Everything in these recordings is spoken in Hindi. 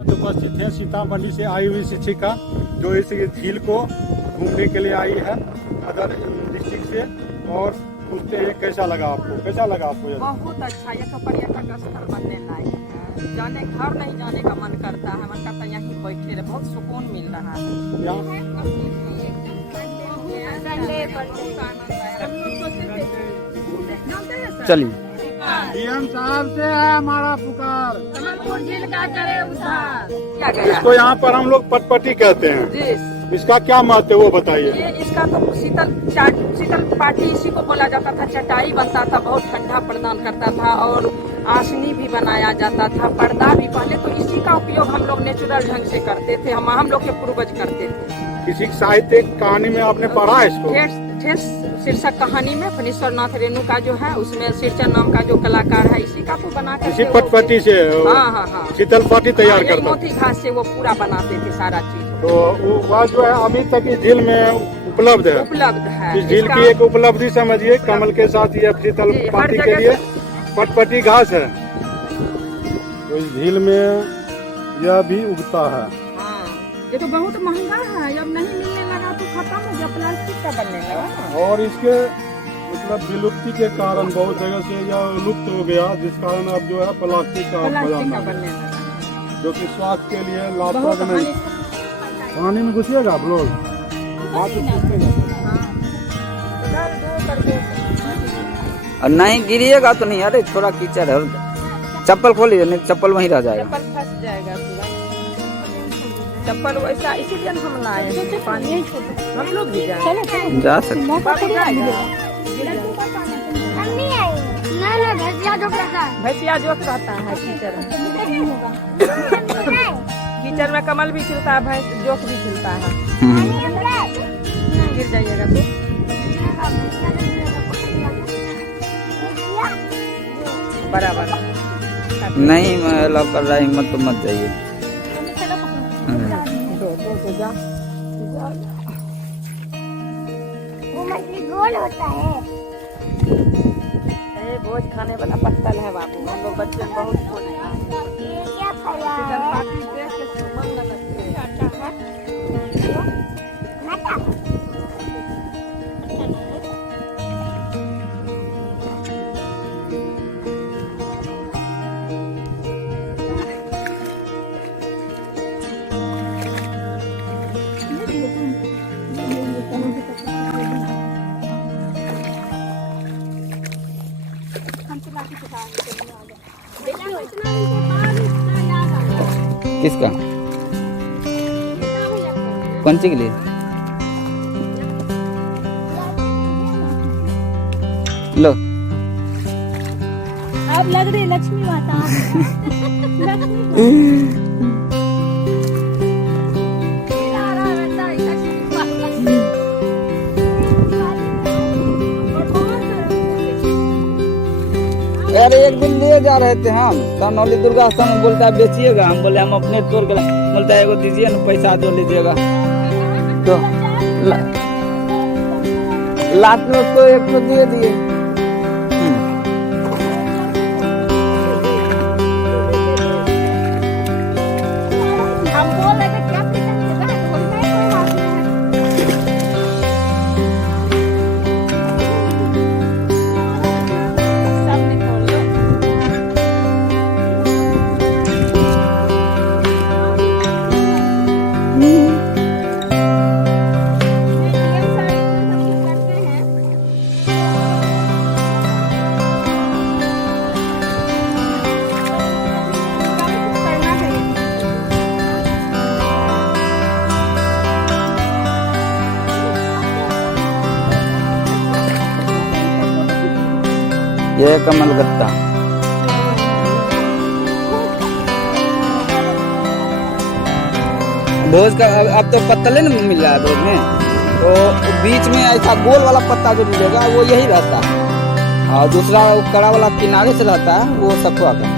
उपस्थित है सीतामढ़ी से आई हुई शिक्षिका जो इस झील को घूमने के लिए आई है अदर डिस्ट्रिक्ट से। और पूछते हैं कैसा लगा आपको ये? बहुत अच्छा, ये तो पर्यटक स्थल बनने लायक है। जाने घर नहीं जाने का मन करता है, मन करता है यहीं बैठे रहे, बहुत सुकून मिल रहा है। चलिए डीएम साहब से है हमारा पुकार, कमलपुर झील का करे उद्धार। इसको यहाँ पर हम लोग पटपटी कहते हैं। जी, इसका क्या महत्व है वो बताइए। ये इसका तो शीतल पाटी इसी को बोला जाता था। चटाई बनता था, बहुत ठंडा प्रदान करता था और आसनी भी बनाया जाता था, पर्दा भी। पहले तो इसी का उपयोग हम लोग नेचुरल ढंग से करते थे, हम लोग के पूर्वज करते थे। किसी साहित्य कहानी में आपने पढ़ा है इसको? ढेर शीर्षक कहानी में फणीश्वर नाथ रेणु का जो है उसमें शीर्षक नाम का जो कलाकार है इसी का तो बना कर इसी पटपटी से हाँ शीतल पाटी तैयार करता। मोती घास से वो पूरा बनाते थे सारा चीज। तो वह जो है अभी तक इस झील में उपलब्ध है। इस झील की एक उपलब्धि समझिए, कमल के साथ ये शीतल पाटी के लिए पटपटी घास है। तो इस झील में यह भी उगता है। ये तो बहुत महंगा है, अब नहीं मिलने लगा तो खत्म हो गया, प्लास्टिक का बनने लगा। और इसके मतलब विलुप्ति के कारण बहुत जगह से यह लुप्त हो गया, जिस कारण अब जो है प्लास्टिक का बनने लगा, जो कि स्वास्थ्य के लिए लाभप्रद नहीं। पानी में घुसिएगा आप लोग, और नहीं गिरिएगा तो नहीं। अरे थोड़ा कीचड़ है, चप्पल खोलिए नहीं चप्पल वहीं रह जाएगा। चप्पल फंस जाएगा पूरा। चप्पल वैसा इसीलिए हम लाए पानी, हम लोग भी जाए जा सकते। भैंसिया जोक रहता है कीचड़ में। कीचड़ में कमल भी खिलता है, भैंस जोक भी खिलता है। गिर जाइएगा तो बराबर नहीं मैं अलाउ कर रहा, हिम्मत तो मत जाइए। जा वो मछली गोल होता है। भोज खाने वाला पत्तल है बाबू, हम लोग बच्चे में बहुत भोज खाते ये क्या फला हैं। है? पार्टी देख के मन लगते हैं। नाटा किसका कौन सी के लिए? लो अब लग रही लक्ष्मी माता। अरे एक दिन ले जा रहे थे हम करनौली दुर्गा स्थान में, बोलता है बेचिएगा, हम बोले हम अपने तोड़ के बोलता है एगो दीजिए ना पैसा जो लीजिएगा। तो लास्ट में उसको एक तो दे दिए। हम बोल रहे थे क्या पसंद है, बोलना है कोई बात नहीं। सब निकाल लो। ये है कमल गत्ता। भोज का अब तो पत्तल नहीं मिल रहा है भोज में, तो बीच में ऐसा गोल वाला पत्ता जो मिलेगा वो यही रहता है, और दूसरा कड़ा वाला किनारे से रहता है वो सखुआ का।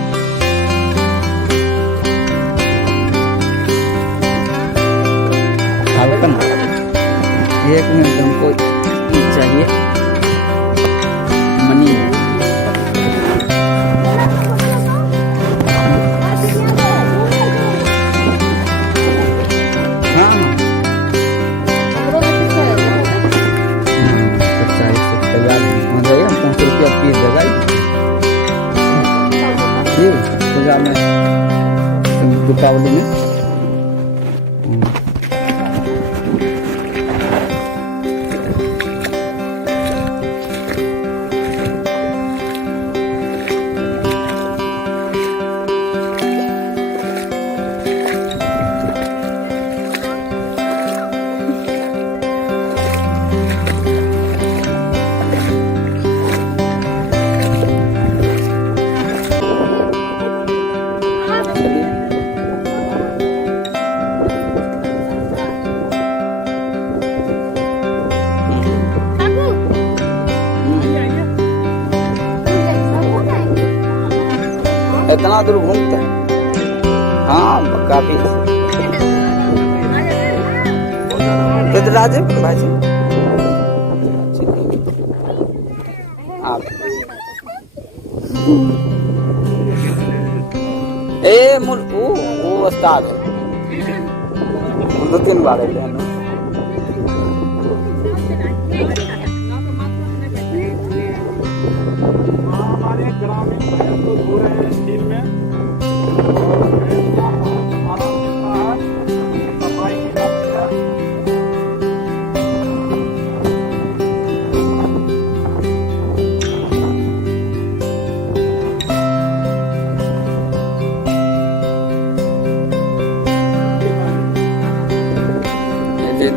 एक मिनट हमको चाहिए मनी। दीपावली में। इतना दूर घूमते हैं। हाँ काफी राजे भाई आप वो उस्ताद है, 2-3 बार है। हमारे ग्रामीण भैंस को धो रहे हैं झील में और सफाई की जाती है।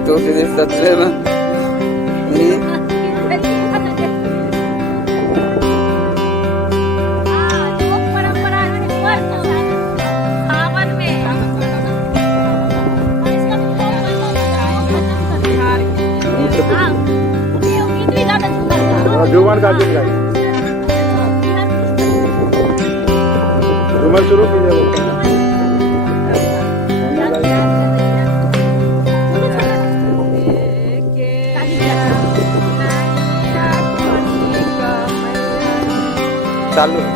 तो सीधे सच्चे में जुम्मन का दिन गाइए, जुम्मन शुरू कीजिए। चालू है।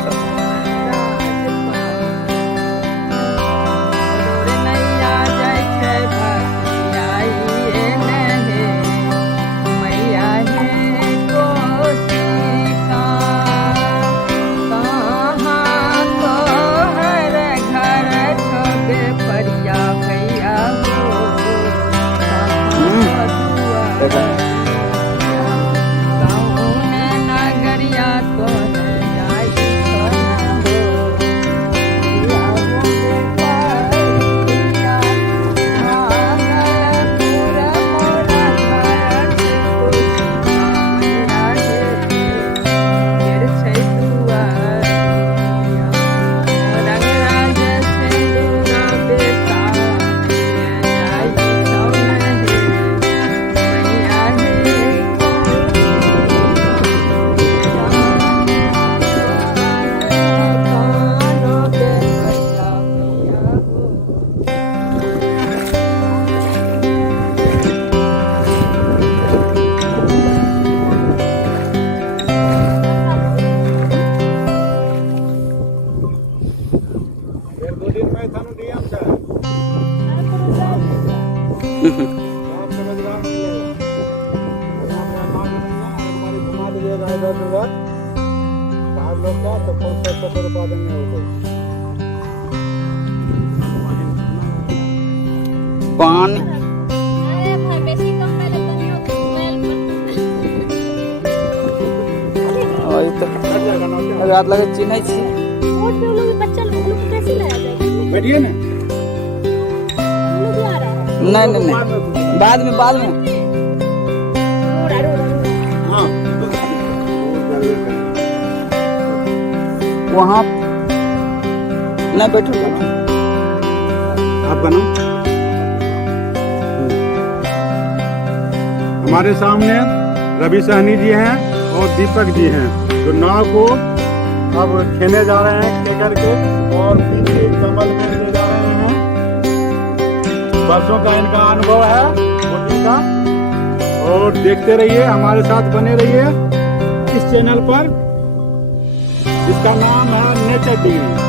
पानी रात लगे चिन्ह बैठिए ना। नहीं बाद में हाँ वहाँ नहीं बैठो। आपका नाम? हमारे सामने रवि सहनी जी हैं और दीपक जी हैं जो नाव को अब खेने जा रहे हैं खे करके और पीछे कमल में ले जा रहे हैं। वर्षों का इनका अनुभव है बोटिंग का और देखते रहिए, हमारे साथ बने रहिए इस चैनल पर जिसका नाम है नेचर डिग्री।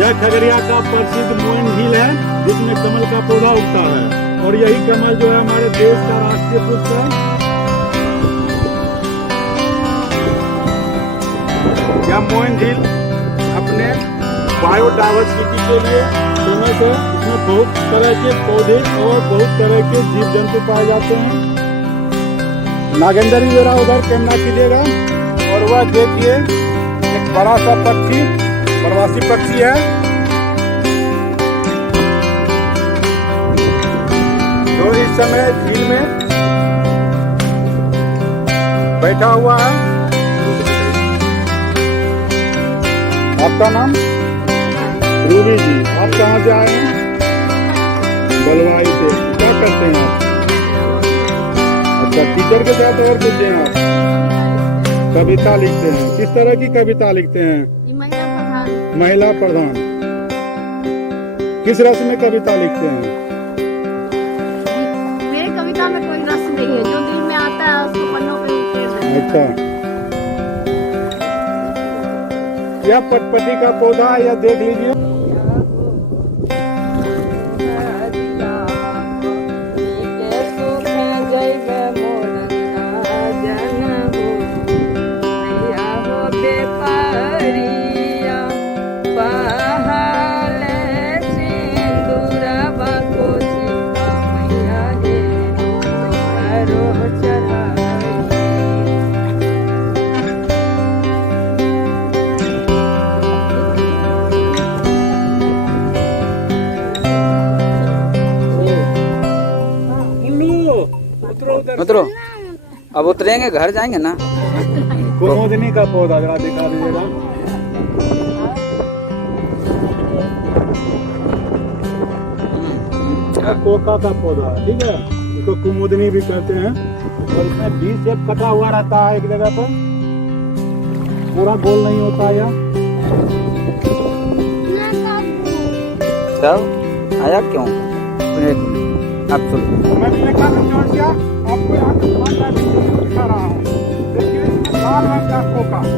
यह खगड़िया का प्रसिद्ध मोइन झील है जिसमें कमल का पौधा उगता है और यही कमल जो है हमारे देश का राष्ट्रीय पुष्प है। यह मोइन झील अपने बायोडाइवर्सिटी के लिए फेमस है। इसमें बहुत तरह के पौधे और बहुत तरह के जीव जंतु पाए जाते हैं। नागेंद्र जी जरा उधर कैमरा कीजिएगा और वह देखिए एक बड़ा सा पक्षी, प्रवासी पक्षी है जो इस समय झील में बैठा हुआ है। आपका नाम? रूबी जी। आप कहाँ से आए हैं? बलवाई से। क्या करते हैं आप? अच्छा, टीचर के साथ और कुछ हैं आप? कविता लिखते हैं। किस तरह की कविता लिखते हैं? महिला प्रधान। किस रस में कविता लिखते हैं? मेरी कविता में कोई रस नहीं है, जो दिल में आता है उसको पन्नों पे उकेर देते हैं। अच्छा, यह पटपटी का पौधा है, यह देख लीजिए। उतरो। अब उतरेंगे, घर जाएंगे ना। कुमुदनी का पौधा जरा दिखा दीजिएगा। कोका का पौधा है, ठीक है, इसको कुमुदनी भी कहते हैं। और इसमें बीज शेप कटा हुआ रहता है एक जगह पर, पूरा गोल नहीं होता यह। तब आया क्यों? आप मैं देखा आपको यहाँ दिखा रहा हूँ। देखिए, लाल रंग का कोका है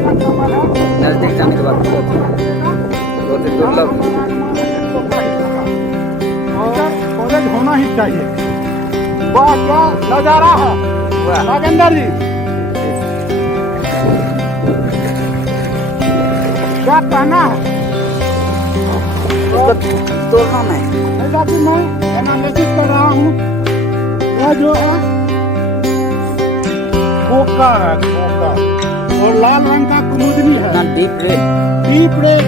या कमल है। नजदीक जाने के बाद बहुत दुर्लभ। पौधे होना ही चाहिए। वाह, क्या नजारा है नागेंद्र जी। क्या कहना है? तोड़ना नहीं। ऐसा कि मैं एनालिसिस कर रहा हूँ। यह जो है कोका है, कोका, और लाल रंग का कुमुदनी है। Deep red. Deep red.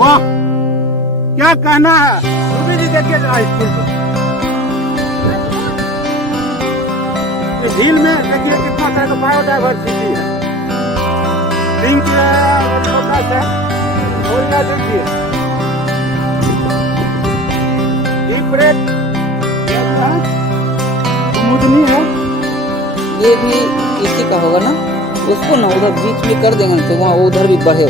वाह, क्या कहना है? रूबी जी देखिए जरा इस फूल को। इस झील में देखिए कितना सारा बायोडाइवर्सिटी है। पिंक है, छोटा सा और क्या देखिए कुमुदनी है। ये भी इसी का होगा ना। उसको ना उधर बीच में कर देंगे तो वहाँ उधर भी बढ़े।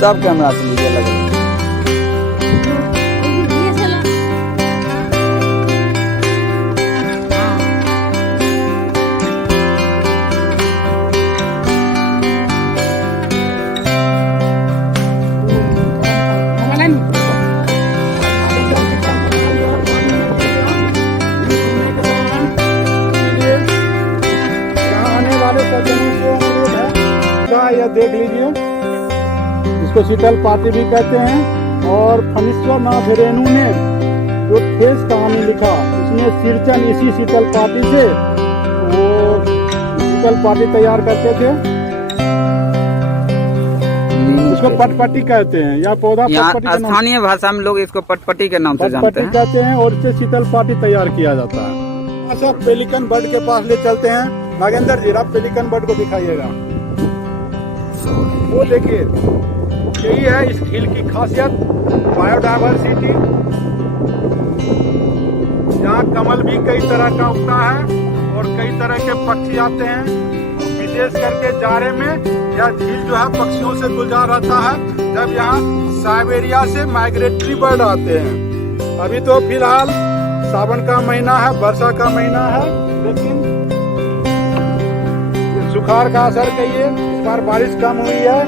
सब कैमरा से लीजिए लगे। यह देख लीजिए, इसको शीतल पाती भी कहते हैं। और फणीश्वरनाथ रेणु ने जो ठेस कहानी लिखा, उसमें सिरचन इसी शीतल पाती से वो शीतल पाती तैयार करते थे। इसको पटपटी कहते हैं। यह पौधा स्थानीय भाषा में लोग इसको पटपटी के नाम से जानते हैं। कहते हैं और इससे शीतल पाती तैयार किया जाता है। अच्छा, पेलिकन बर्ड के पास ले चलते हैं। नागेंद्र जी, आप पेलिकन बर्ड को दिखाइएगा। वो देखिए, यही है इस झील की खासियत, बायोडाइवर्सिटी। यहाँ कमल भी कई तरह का उगता है और कई तरह के पक्षी आते हैं। विशेष करके जाड़े में यह झील जो है पक्षियों से गुलजार रहता है, जब यहाँ साइबेरिया से माइग्रेटरी बर्ड आते हैं। अभी तो फिलहाल सावन का महीना है, वर्षा का महीना है, लेकिन सुखाड़ का असर कहिए, इस बार बारिश कम हुई है।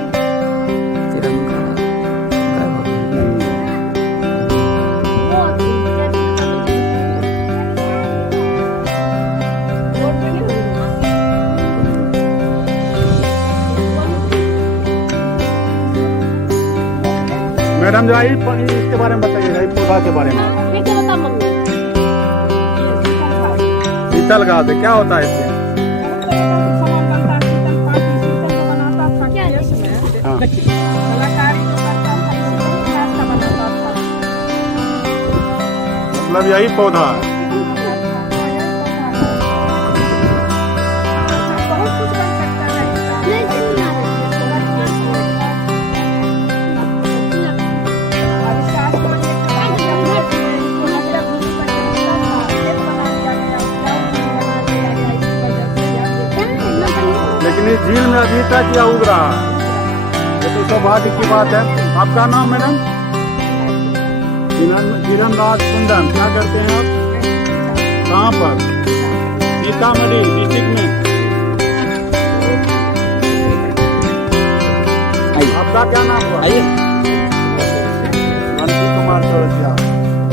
मैडम जो इसके बारे में बताइए, भाई पौधा के बारे में। ये क्या बता मम्मी? शीतल घास है, क्या होता है इससे? सामान बनता है, शीतल पाटी, शीतल को बनाता था क्या गैस में। हाँ। कलाकारी जो करता था शीतल घास का बनाता था। मतलब यही पौधा है। बहुत कुछ बन सकता है इसका। नहीं सुनना और इसका आसमान में लेकिन इस झील में अभी तक क्या उग रहा है, ये तो सौभाग्य की बात है। आपका नाम मैडम? किरणराज कुंदन। क्या करते हैं आप? कहाँ पर? सीतामढ़ी डिस्ट्रिक्ट में। आपका क्या नाम हुआ? आइए मनसी कुमार चौरसिया।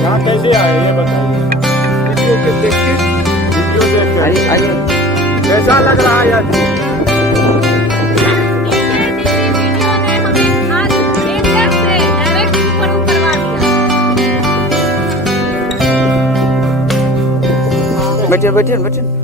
यहाँ कैसे आए ये बताइए। वीडियो के देख के, वीडियो देख के आइए आइए। कैसा लग रहा है यार? बैठिए बैठिए बैठिए।